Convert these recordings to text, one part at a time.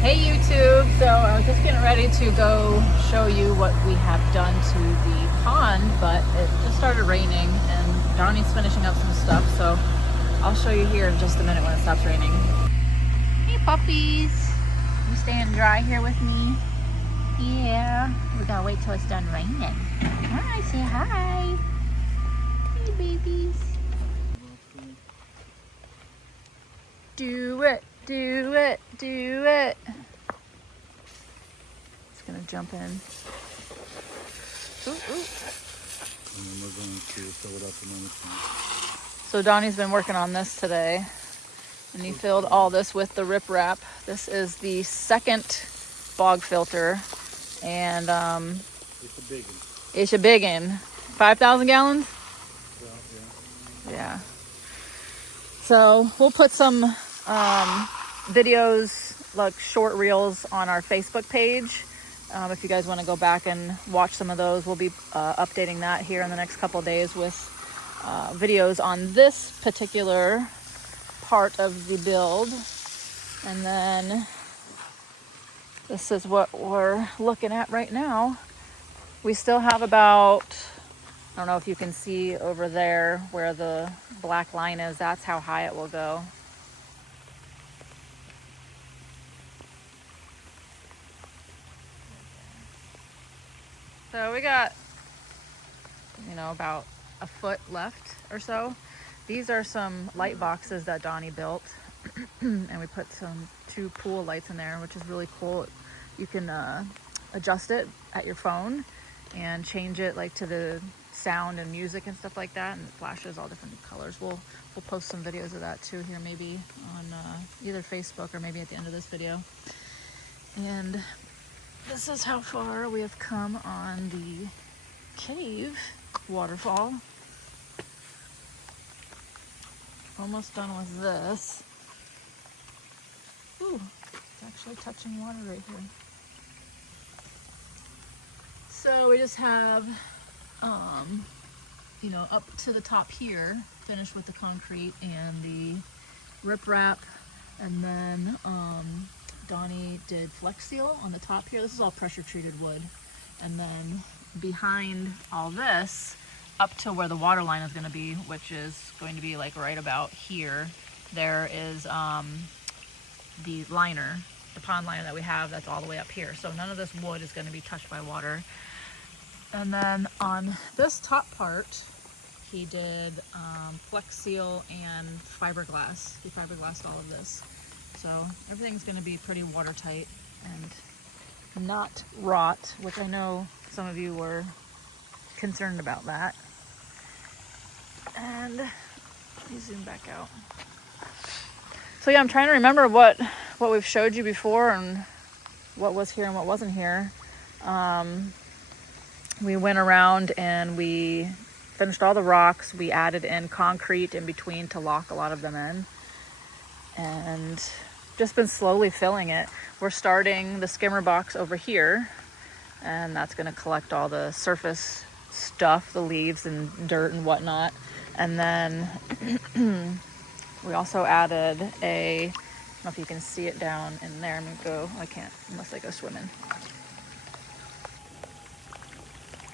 Hey YouTube, so I was just getting ready to go show you what we have done to the pond, but it just started raining and Donnie's finishing up some stuff, so I'll show you here in just a minute when it stops raining. Hey puppies, you staying dry here with me? Yeah, we gotta wait till it's done raining. Hi, say hi. Hey babies. Do it, do it, do it. It's gonna jump in. Ooh, ooh. And then we're going to fill it up and then it's So Donnie's been working on this today, and he filled all this with the riprap. This is the second bog filter, and it's a big one. it's a big one. 5,000 gallons? Well, Yeah. So we'll put some videos, like short reels, on our Facebook page. If you guys want to go back and watch some of those, we'll be updating that here in the next couple of days with videos on this particular part of the build. And then this is what we're looking at right now. We still have about, I don't know if you can see over there where the black line is, that's how high it will go. So we got, about a foot left or so. These are some light boxes that Donnie built, and we put two pool lights in there, which is really cool. You can adjust it at your phone and change it like to the sound and music and stuff like that, and it flashes all different colors. We'll post some videos of that too here, maybe on either Facebook or maybe at the end of this video. And this is how far we have come on the cave waterfall. Almost done with this. Ooh, it's actually touching water right here. So we just have, up to the top here, finished with the concrete and the riprap, and then Donnie did Flex Seal on the top here. This is all pressure treated wood. And then behind all this, up to where the water line is going to be, which is going to be like right about here, there is the liner, the pond liner that we have, that's all the way up here. So none of this wood is going to be touched by water. And then on this top part, he did Flex Seal and fiberglass. He fiberglassed all of this. So everything's going to be pretty watertight and not rot, which I know some of you were concerned about that. And let me zoom back out. So yeah, I'm trying to remember what we've showed you before and what was here and what wasn't here. We went around and we finished all the rocks. We added in concrete in between to lock a lot of them in, and just been slowly filling it. We're starting the skimmer box over here, and that's going to collect all the surface stuff, the leaves and dirt and whatnot. And then we also added I don't know if you can see it down in there. I can't unless I go swimming.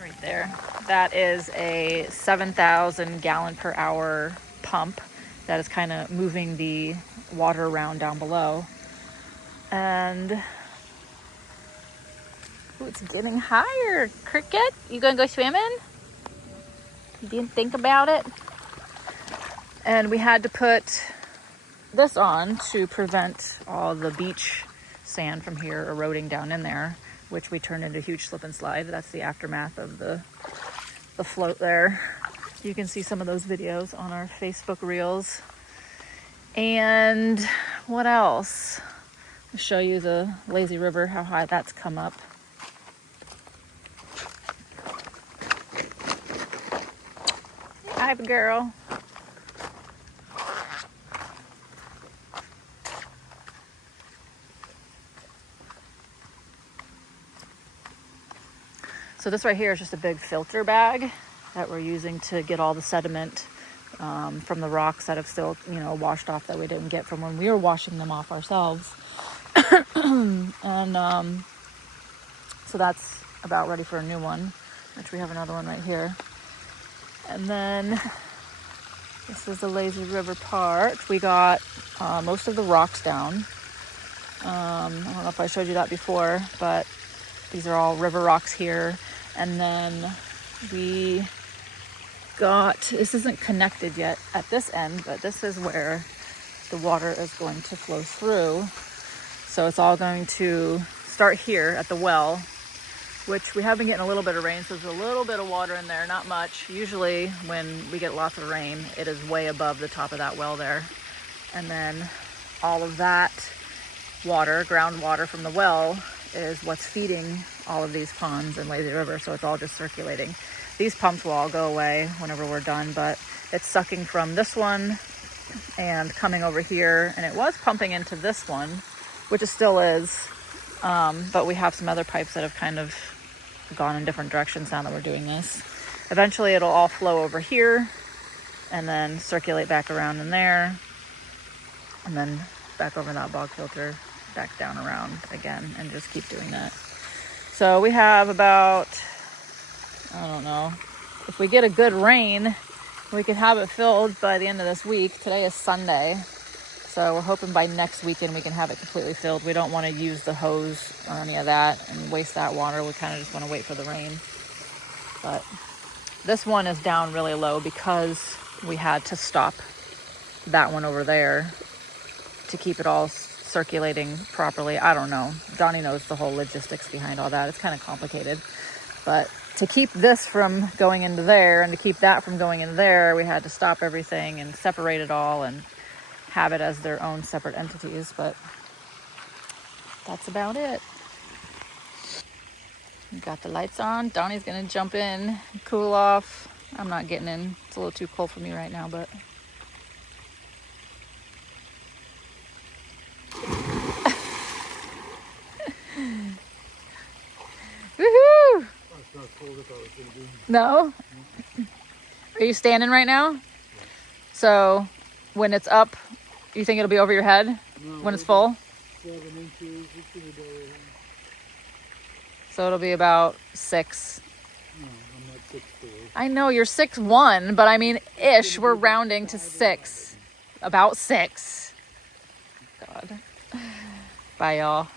Right there. That is a 7,000 gallon per hour pump that is kind of moving the water around down below. And it's getting higher. Cricket, you gonna go swimming? You didn't think about it? And we had to put this on to prevent all the beach sand from here eroding down in there, which we turned into a huge slip and slide. That's the aftermath of the float there. You can see some of those videos on our Facebook reels. And what else? I'll show you the lazy river, how high that's come up. Hi, girl. So this right here is just a big filter bag that we're using to get all the sediment from the rocks that have still, washed off that we didn't get from when we were washing them off ourselves. And so that's about ready for a new one, which we have another one right here. And then this is the Lazy River part. We got most of the rocks down. I don't know if I showed you that before, but these are all river rocks here. And then we got, this isn't connected yet at this end, but this is where the water is going to flow through. So it's all going to start here at the well, which we have been getting a little bit of rain, so there's a little bit of water in there, not much. Usually when we get lots of rain, it is way above the top of that well there. And then all of that water, groundwater from the well, is what's feeding all of these ponds and Lazy River, so it's all just circulating. These pumps will all go away whenever we're done, but it's sucking from this one and coming over here, and it was pumping into this one, which it still is, but we have some other pipes that have kind of gone in different directions now that we're doing this. Eventually it'll all flow over here and then circulate back around in there, and then back over that bog filter, back down around again, and just keep doing that. So we have about, I don't know, if we get a good rain, we can have it filled by the end of this week. Today is Sunday, so we're hoping by next weekend we can have it completely filled. We don't want to use the hose or any of that and waste that water. We kind of just want to wait for the rain. But this one is down really low because we had to stop that one over there to keep it all circulating properly. I don't know. Donnie knows the whole logistics behind all that. It's kind of complicated. But to keep this from going into there and to keep that from going in there, we had to stop everything and separate it all and have it as their own separate entities. But that's about it. We got the lights on. Donnie's gonna jump in, cool off. I'm not getting in. It's a little too cold for me right now, but woohoo! It's not cold as I was going to be. No? Are you standing right now? So when it's up, you think it'll be over your head No, when it's full? 7 inches. It's going to be. So it'll be about 6. No, I'm not 6'4". I know you're 6'1", but I mean, ish, we're rounding to 6. About 6. God. Bye, y'all.